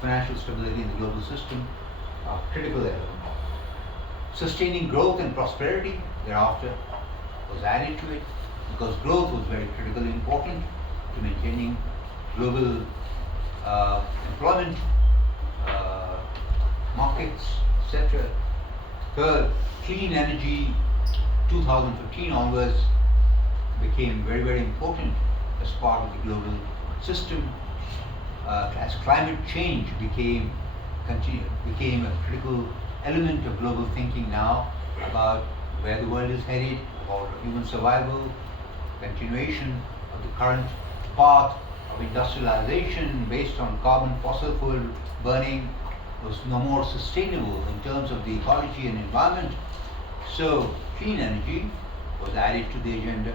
financial stability in the global system are critical elements. Sustaining growth and prosperity thereafter was added to it, because growth was very critically important to maintaining global employment, markets, etc. Third, clean energy 2015 onwards became very, very important as part of the global system, as climate change became a critical element of global thinking now about where the world is headed, about human survival, continuation of the current path of industrialization based on carbon fossil fuel burning was no more sustainable in terms of the ecology and environment. So clean energy was added to the agenda.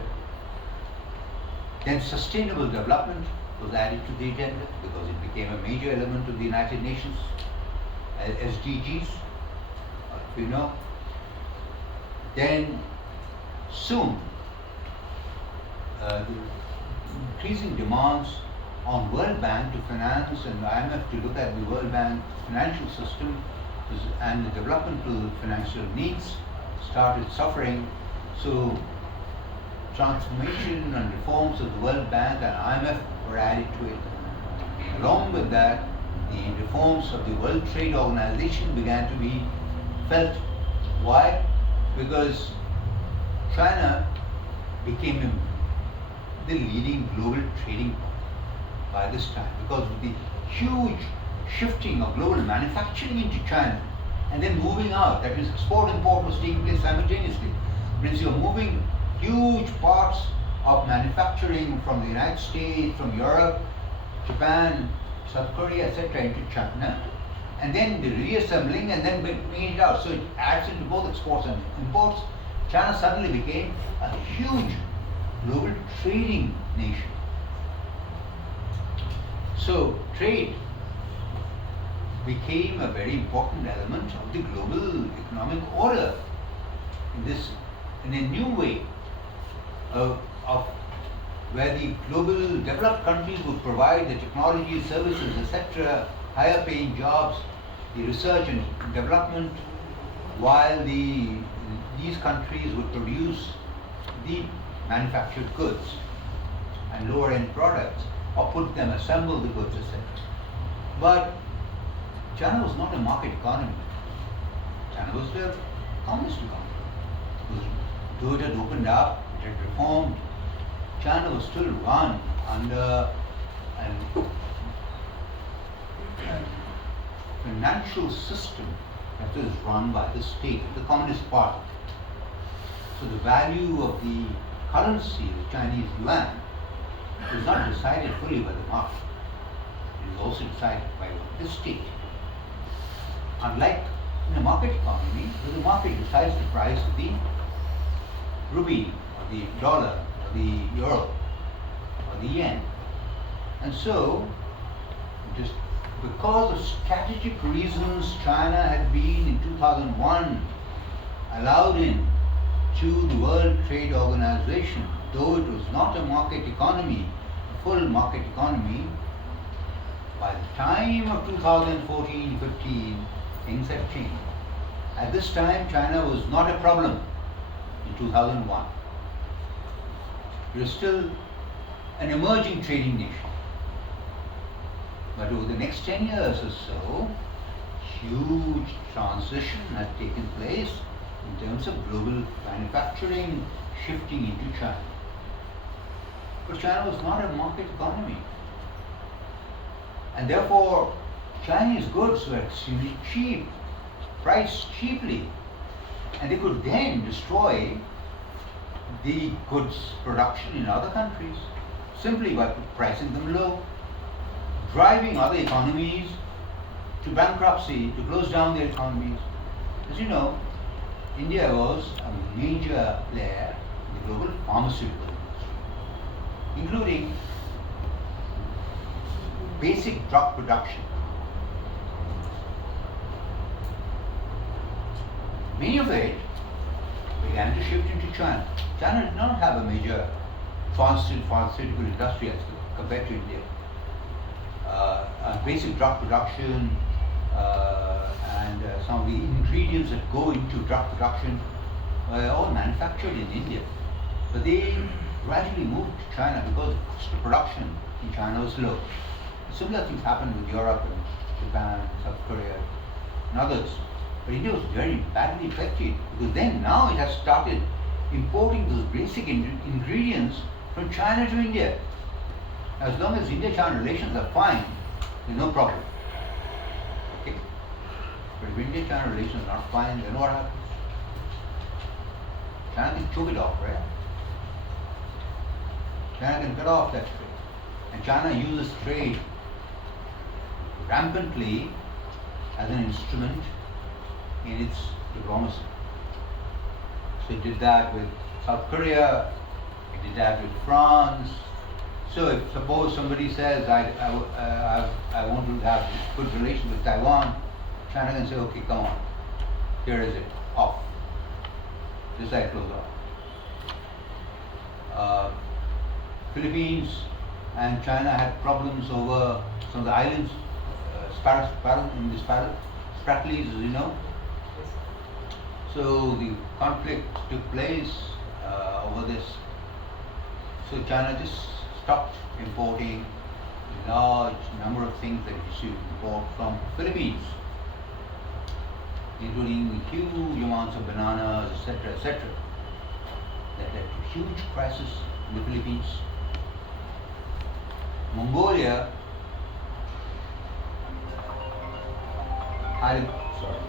Then sustainable development was added to the agenda because it became a major element of the United Nations SDGs, if you know. Then soon the increasing demands on World Bank to finance and IMF to look at the World Bank financial system and the developmental financial needs started suffering. So transformation and reforms of the World Bank and IMF were added to it. Along with that, the reforms of the World Trade Organization began to be felt. Why? Because China became the leading global trading partner by this time, because of the huge shifting of global manufacturing into China and then moving out. That is, export-import was taking place simultaneously. Means you're moving huge parts of manufacturing from the United States, from Europe, Japan, South Korea, etc. into China, and then the reassembling and then bringing it out. So it adds into both exports and imports. China suddenly became a huge global trading nation. So trade became a very important element of the global economic order in a new way of where the global developed countries would provide the technology, services, etc., higher paying jobs, the research and development, while these countries would produce the manufactured goods and lower end products, or put them, assemble the goods, etc. But China was not a market economy. China was a communist economy. Though it had opened up, it had reformed, China was still run under a financial system that was run by the state, the Communist Party. So the value of the currency, the Chinese yuan, is not decided fully by the market. It is also decided by the state. Unlike in a market economy, where the market decides the price of the rupee, or the dollar, or the euro, or the yen. And so, just because of strategic reasons, China had been in 2001 allowed in to the World Trade Organization, though it was not a market economy, a full market economy. By the time of 2014-15, things have changed. At this time, China was not a problem in 2001. It was still an emerging trading nation. But over the next 10 years or so, huge transition had taken place in terms of global manufacturing shifting into China. But China was not a market economy. And therefore, Chinese goods were extremely cheap, priced cheaply, and they could then destroy the goods production in other countries simply by pricing them low, driving other economies to bankruptcy, to close down their economies. As you know, India was a major player in the global pharmaceutical industry, including basic drug production. Many of it began to shift into China. China did not have a major pharmaceutical industry as compared to India basic drug production and some of the ingredients that go into drug production were all manufactured in India. But they gradually moved to China because the cost of production in China was low. Similar things happened with Europe and Japan, South Korea, and others. But India was very badly affected because then now it has started importing those basic ingredients from China to India. As long as India-China relations are fine, there's no problem. Okay? But if India-China relations are not fine, then what happens? China can choke it off, right? China can cut off that trade. And China uses trade rampantly as an instrument in its diplomacy. So it did that with South Korea, it did that with France. So if suppose somebody says, I want to have good relations with Taiwan, China can say, okay, come on, here is it, off. This side close off. Philippines and China had problems over some of the islands, Spratlys, as you know. So the conflict took place over this. So China just stopped importing a large number of things that it used to import from Philippines, including huge amounts of bananas, etc., etc. That led to a huge crisis in the Philippines. Mongolia had